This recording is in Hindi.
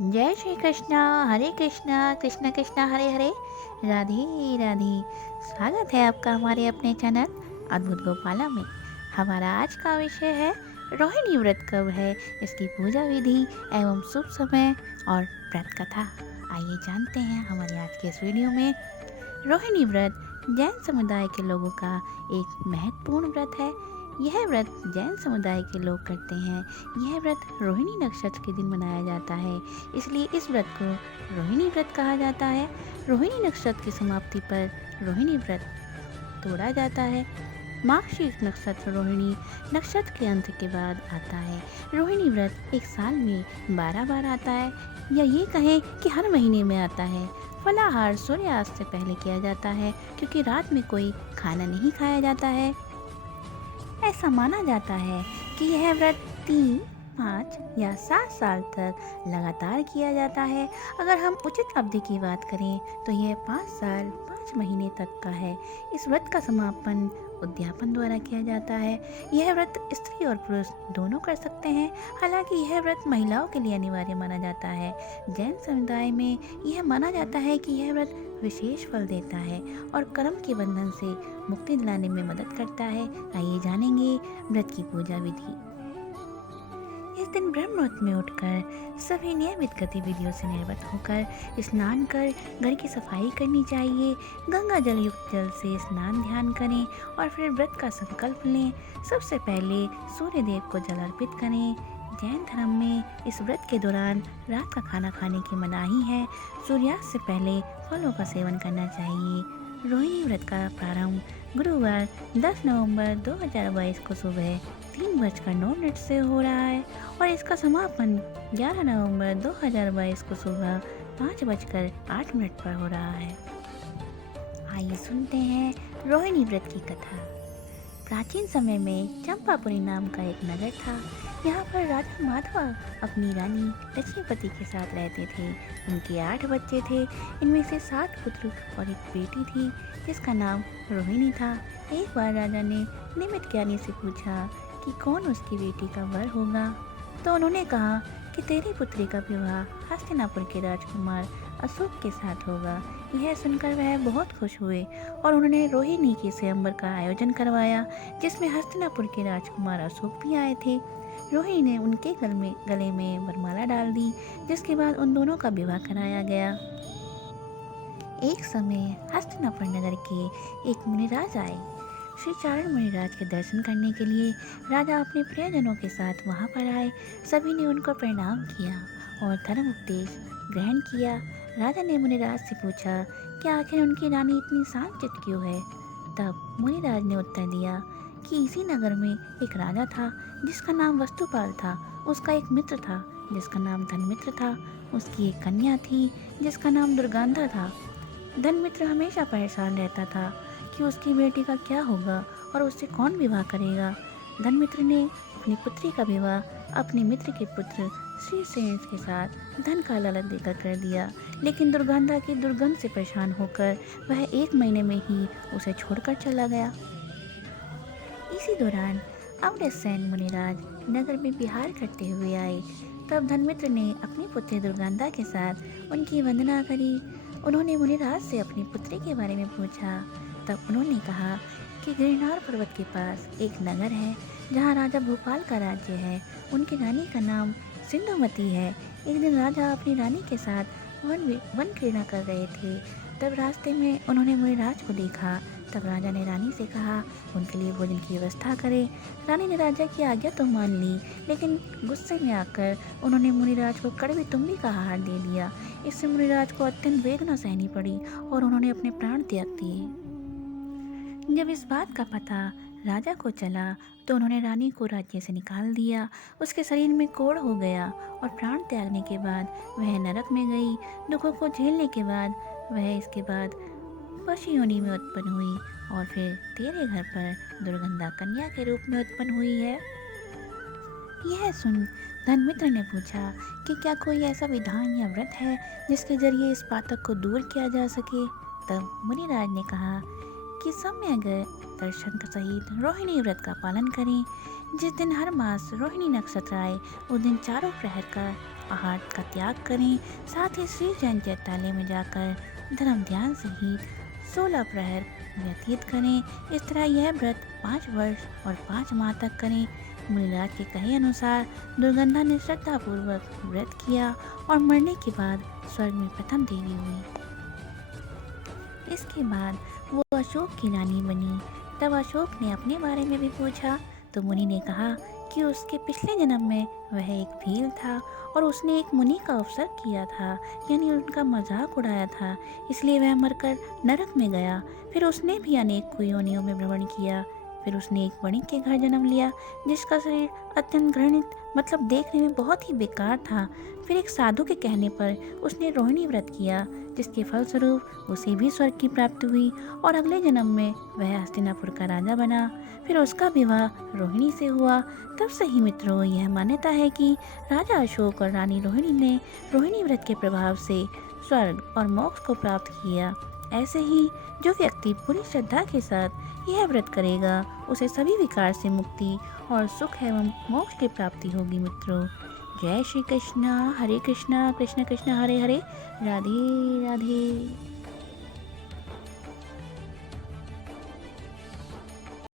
जय श्री कृष्ण। हरे कृष्णा कृष्ण कृष्ण हरे हरे। राधे राधे। स्वागत है आपका हमारे अपने चैनल अद्भुत गोपाला में। हमारा आज का विषय है रोहिणी व्रत कब है, इसकी पूजा विधि एवं शुभ समय और व्रत कथा। आइए जानते हैं हमारे आज के इस वीडियो में। रोहिणी व्रत जैन समुदाय के लोगों का एक महत्वपूर्ण व्रत है। यह व्रत जैन समुदाय के लोग करते हैं। यह व्रत रोहिणी नक्षत्र के दिन मनाया जाता है, इसलिए इस व्रत को रोहिणी व्रत कहा जाता है। रोहिणी नक्षत्र की समाप्ति पर रोहिणी व्रत तोड़ा जाता है। मार्गशीर्ष नक्षत्र रोहिणी नक्षत्र के अंत के बाद आता है। रोहिणी व्रत एक साल में 12 बार आता है, या ये कहें कि हर महीने में आता है। फलाहार सूर्यास्त से पहले किया जाता है, क्योंकि रात में कोई खाना नहीं खाया जाता है। ऐसा माना जाता है कि यह व्रत 3, 5 या 7 साल तक लगातार किया जाता है। अगर हम उचित अवधि की बात करें तो यह 5 साल 5 महीने तक का है। इस व्रत का समापन उद्यापन द्वारा किया जाता है। यह व्रत स्त्री और पुरुष दोनों कर सकते हैं। हालांकि यह व्रत महिलाओं के लिए अनिवार्य माना जाता है। जैन समुदाय में यह माना जाता है कि यह व्रत विशेष फल देता है और कर्म के बंधन से मुक्ति दिलाने में मदद करता है। आइए जानेंगे व्रत की पूजा विधि। इस दिन ब्रह्म मुहूर्त में उठकर सभी नियमित गतिविधियों से निवृत्त होकर स्नान कर घर की सफाई करनी चाहिए। गंगा जल युक्त जल से स्नान ध्यान करें और फिर व्रत का संकल्प लें। सबसे पहले सूर्य देव को जल अर्पित करें। जैन धर्म में इस व्रत के दौरान रात का खाना खाने की मनाही है। सूर्यास्त से पहले फलों का सेवन करना चाहिए। रोहिणी व्रत का प्रारंभ गुरुवार 10 नवंबर 2022 को सुबह 3:09 से हो रहा है और इसका समापन 11 नवंबर 2022 को सुबह 5:08 पर हो रहा है। आइए सुनते हैं रोहिणी व्रत की कथा। प्राचीन समय में चंपापुरी नाम का एक नगर था। यहाँ पर राजा माधवा अपनी रानी लक्ष्मीपति के साथ रहते थे। उनके 8 बच्चे थे। इनमें से 7 पुत्र और एक बेटी थी जिसका नाम रोहिणी था। एक बार राजा ने निमित ज्ञानी से पूछा कि कौन उसकी बेटी का वर होगा, तो उन्होंने कहा कि तेरी पुत्री का विवाह हस्तिनापुर के राजकुमार अशोक के साथ होगा। यह सुनकर वह बहुत खुश हुए और उन्होंने रोहिणी के स्वयंवर का आयोजन करवाया, जिसमें हस्तिनापुर के राजकुमार अशोक भी आए थे। रोहिणी ने उनके गले में वरमाला डाल दी, जिसके बाद उन दोनों का विवाह कराया गया। एक समय हस्तिनापुर नगर के एक मुनिराज आए। श्री चारण मुनिराज के दर्शन करने के लिए राजा अपने प्रियजनों के साथ वहां पर आए। सभी ने उनको प्रणाम किया और धर्म उपदेश ग्रहण किया। राजा ने मुनिराज से पूछा कि आखिर उनकी रानी इतनी शांतचित्त क्यों है। तब मुनिराज ने उत्तर दिया कि इसी नगर में एक राजा था जिसका नाम वस्तुपाल था। उसका एक मित्र था जिसका नाम धनमित्र था। उसकी एक कन्या थी जिसका नाम दुर्गांधा था। धनमित्र हमेशा परेशान रहता था कि उसकी बेटी का क्या होगा और उससे कौन विवाह करेगा। धनमित्र ने अपनी पुत्री का विवाह अपने मित्र के पुत्र श्रीसेन के साथ धन का लालच देकर कर दिया, लेकिन दुर्गंधा की दुर्गंध से परेशान होकर वह 1 महीने में ही उसे छोड़कर चला गया। इसी दौरान अमृतसेन मुनिराज नगर में विहार करते हुए आए। तब धनमित्र ने अपनी पुत्री दुर्गंधा के साथ उनकी वंदना करी। उन्होंने मुनिराज से अपनी पुत्री के बारे में पूछा। तब उन्होंने कहा कि गिरनार पर्वत के पास एक नगर है जहाँ राजा भोपाल का राज्य है। उनकी रानी का नाम सिंधुमती है। एक दिन राजा अपनी रानी के साथ वन क्रीड़ा कर रहे थे। तब रास्ते में उन्होंने मुनिराज को देखा। तब राजा ने रानी से कहा उनके लिए भोजन की व्यवस्था करे। रानी ने राजा की आज्ञा तो मान ली, लेकिन गुस्से में आकर उन्होंने मुनिराज को कड़वी तुम्बी का आहार दे दिया। इससे मुनिराज को अत्यंत वेदना सहनी पड़ी और उन्होंने अपने प्राण त्याग दिए। जब इस बात का पता राजा को चला तो उन्होंने रानी को राज्य से निकाल दिया। उसके शरीर में कोढ़ हो गया और प्राण त्यागने के बाद वह नरक में गई। दुखों को झेलने के बाद वह इसके बाद पशु योनि में उत्पन्न हुई और फिर तेरे घर पर दुर्गंधा कन्या के रूप में उत्पन्न हुई है। यह सुन धनमित्र ने पूछा कि क्या कोई ऐसा विधान या व्रत है जिसके जरिए इस पातक को दूर किया जा सके। तब मुनिराज ने कहा कि सम्यग्र दर्शन सहित रोहिणी व्रत का पालन करें। जिस दिन हर मास रोहिणी नक्षत्र आए उस दिन चारों प्रहर का आहार का त्याग करें, साथ ही श्री जैन चैत्यालय में जाकर धर्म ध्यान सहित 16 प्रहर व्यतीत करें। इस तरह यह व्रत 5 वर्ष और 5 माह तक करें। मुनिराज के कहे अनुसार दुर्गंधा ने श्रद्धापूर्वक व्रत किया और मरने के बाद स्वर्ग में प्रथम देवी हुई। इसके बाद वो अशोक की रानी बनी। तब अशोक ने अपने बारे में भी पूछा तो मुनि ने कहा कि उसके पिछले जन्म में वह एक भील था और उसने एक मुनि का अवसर किया था, यानी उनका मजाक उड़ाया था, इसलिए वह मरकर नरक में गया। फिर उसने भी अनेक योनियों में भ्रमण किया। फिर उसने एक वणिक के घर जन्म लिया जिसका शरीर अत्यंत घृणित मतलब देखने में बहुत ही बेकार था। फिर एक साधु के कहने पर उसने रोहिणी व्रत किया जिसके फलस्वरूप उसे भी स्वर्ग की प्राप्ति हुई और अगले जन्म में वह हस्तिनापुर का राजा बना। फिर उसका विवाह रोहिणी से हुआ। तब से ही मित्रों यह मान्यता है कि राजा अशोक और रानी रोहिणी ने रोहिणी व्रत के प्रभाव से स्वर्ग और मोक्ष को प्राप्त किया। ऐसे ही जो व्यक्ति पूरी श्रद्धा के साथ यह व्रत करेगा उसे सभी विकार से मुक्ति और सुख एवं मोक्ष की प्राप्ति होगी। मित्रों, जय श्री कृष्णा, हरे कृष्णा, कृष्ण कृष्ण हरे हरे, राधे राधे।